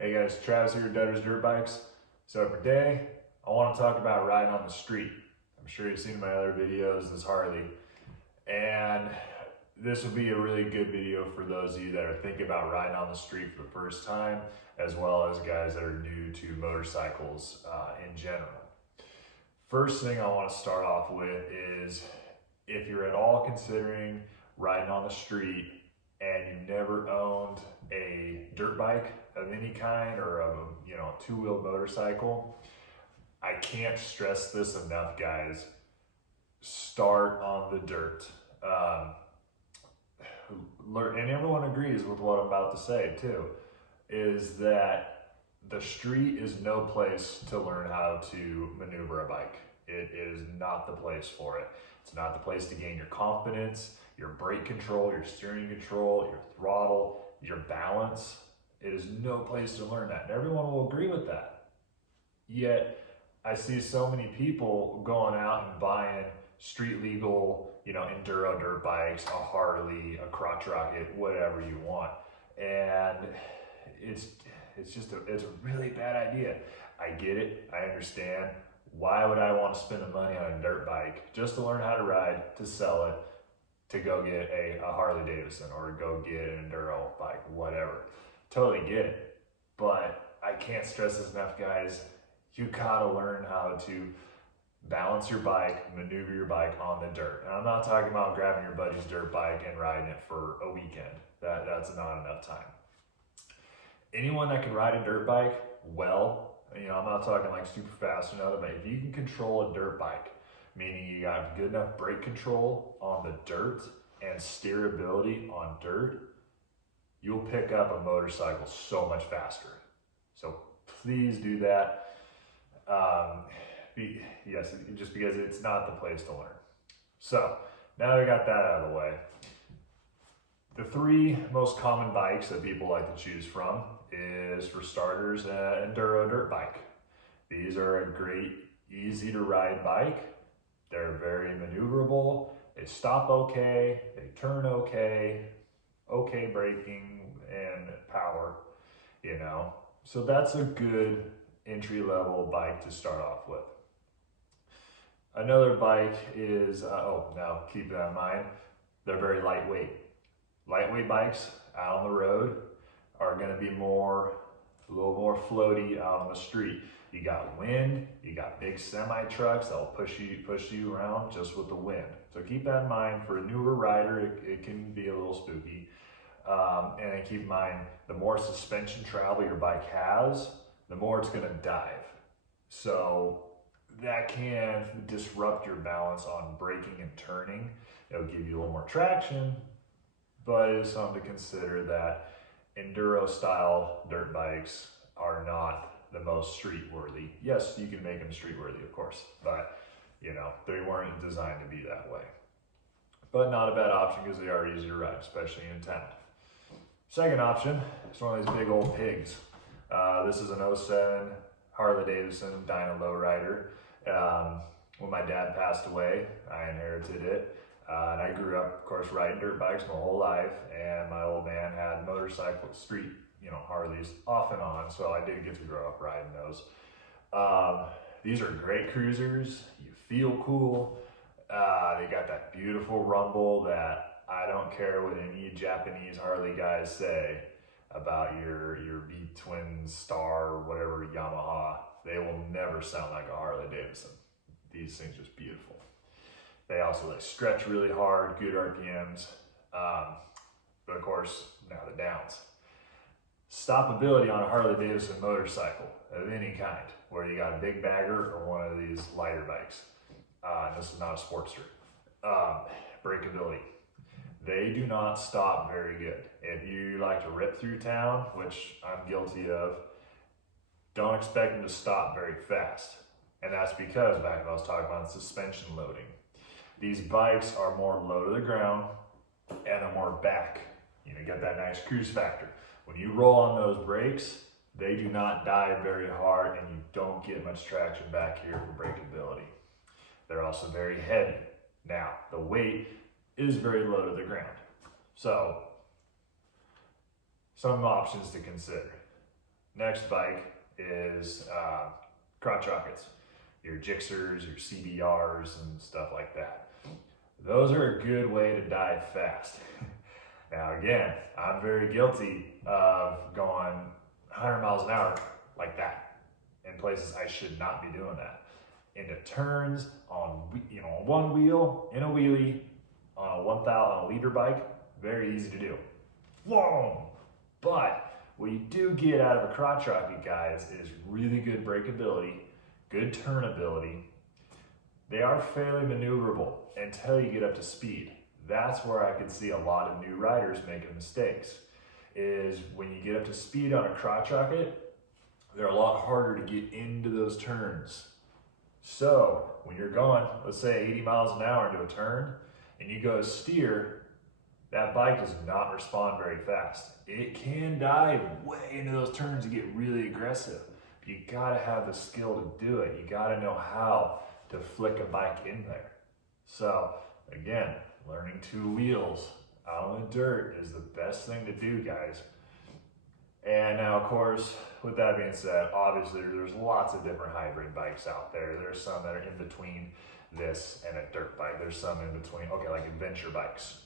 Hey guys, Travis here at Wether's Dirt Bikes. So today, I want to talk about riding on the street. I'm sure you've seen my other videos, this Harley. And this will be a really good video for those of you that are thinking about riding on the street for the first time, as well as guys that are new to motorcycles in general. First thing I want to start off with is, if you're at all considering riding on the street and you've never owned a dirt bike of any kind or of a two-wheel motorcycle, I can't stress this enough, guys. Start on the dirt. And everyone agrees with what I'm about to say too, is that the street is no place to learn how to maneuver a bike. It is not the place for it. It's not the place to gain your confidence, your brake control, your steering control, your throttle, your balance. It is no place to learn that. And everyone will agree with that. Yet, I see so many people going out and buying street legal, enduro dirt bikes, a Harley, a crotch rocket, whatever you want. And it's a really bad idea. I get it, I understand. Why would I want to spend the money on a dirt bike just to learn how to ride, to sell it, to go get a Harley Davison or go get an enduro bike, whatever. Totally get it. But I can't stress this enough, guys. You gotta learn how to balance your bike, maneuver your bike on the dirt. And I'm not talking about grabbing your buddy's dirt bike and riding it for a weekend. That's not enough time. Anyone that can ride a dirt bike well, I'm not talking like super fast or nothing, but if you can control a dirt bike, meaning you got good enough brake control on the dirt and steerability on dirt, you'll pick up a motorcycle so much faster. So please do that. Yes, just because it's not the place to learn. So now that I got that out of the way, the three most common bikes that people like to choose from is, for starters, an enduro dirt bike. These are a great, easy to ride bike. They're very maneuverable. They stop okay, they turn okay braking and power, So that's a good entry-level bike to start off with. Another bike is, now keep that in mind, they're very lightweight. Lightweight bikes out on the road are going to be a little more floaty out on the street. You got wind, you got big semi trucks that'll push you around just with the wind. So keep that in mind. For a newer rider, it can be a little spooky. And then keep in mind, the more suspension travel your bike has, the more it's going to dive. So that can disrupt your balance on braking and turning. It'll give you a little more traction, but it's something to consider that enduro style dirt bikes are not the most street worthy. Yes, you can make them street worthy, of course, but they weren't designed to be that way. But not a bad option because they are easy to ride, especially in town. Second option is one of these big old pigs. This is an 07 Harley Davison Dyna Lowrider. When my dad passed away, I inherited it. And I grew up, of course, riding dirt bikes my whole life. And my old man had motorcycle street, Harleys off and on. So I did get to grow up riding those. These are great cruisers. You feel cool. They got that beautiful rumble that I don't care what any Japanese Harley guys say about your V-twin Star or whatever Yamaha. They will never sound like a Harley Davidson. These things are just beautiful. They also stretch really hard, good RPMs. But of course, now the downs. Stoppability on a Harley Davidson motorcycle of any kind, where you got a big bagger or one of these lighter bikes. This is not a Sportster. Breakability. They do not stop very good. If you like to rip through town, which I'm guilty of, don't expect them to stop very fast. And that's because, back when I was talking about suspension loading, these bikes are more low to the ground and they're more back. You get that nice cruise factor. When you roll on those brakes, they do not dive very hard and you don't get much traction back here for breakability. They're also very heavy. Now, the weight is very low to the ground. So, some options to consider. Next bike is crotch rockets, your Gixxers, your CBRs, and stuff like that. Those are a good way to die fast. Now again, I'm very guilty of going 100 miles an hour like that in places I should not be doing that. Into turns on, on one wheel, in a wheelie, on a 1,000 on a liter bike, very easy to do. Whoa! But what you do get out of a crotch rocket, guys, is really good brakeability, good turnability. They are fairly maneuverable until you get up to speed. That's where I can see a lot of new riders making mistakes, is when you get up to speed on a crotch rocket, they're a lot harder to get into those turns. So when you're going, let's say 80 miles an hour into a turn, and you go steer, that bike does not respond very fast. It can dive way into those turns and get really aggressive. But you gotta have the skill to do it. You gotta know how to flick a bike in there. So again, learning two wheels out on the dirt is the best thing to do, guys. And now, of course, with that being said, obviously there's lots of different hybrid bikes out there. There's some that are in between this and a dirt bike. There's some in between, okay, like adventure bikes.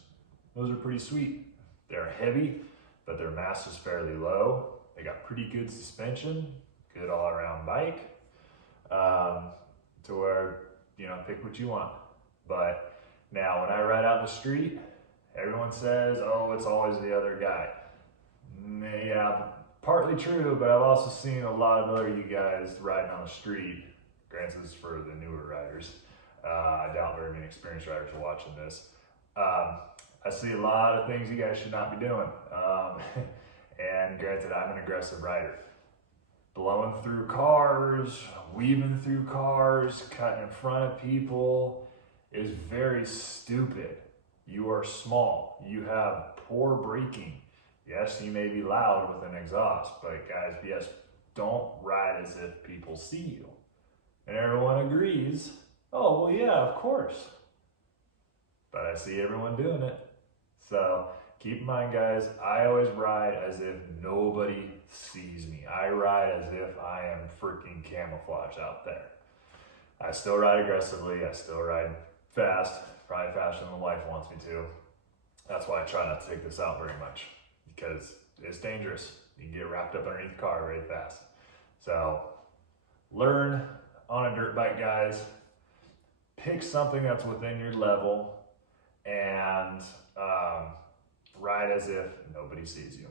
Those are pretty sweet. They're heavy, but their mass is fairly low. They got pretty good suspension, good all-around bike, to where, pick what you want. But now when I ride out in the street, everyone says, oh, it's always the other guy. Yeah, partly true, but I've also seen a lot of other you guys riding on the street. Granted, this is for the newer riders. I doubt very many experienced riders are watching this. I see a lot of things you guys should not be doing. And granted, I'm an aggressive rider. Blowing through cars, weaving through cars, cutting in front of people is very stupid. You are small. You have poor braking. Yes, you may be loud with an exhaust, but guys, yes, don't ride as if people see you. And everyone agrees, oh, well, yeah, of course. But I see everyone doing it. So keep in mind, guys, I always ride as if nobody sees me. I ride as if I am freaking camouflage out there. I still ride aggressively. I still ride fast, probably faster than the wife wants me to. That's why I try not to take this out very much, because it's dangerous. You can get wrapped up underneath the car very fast. So learn on a dirt bike, guys. Pick something that's within your level and ride as if nobody sees you.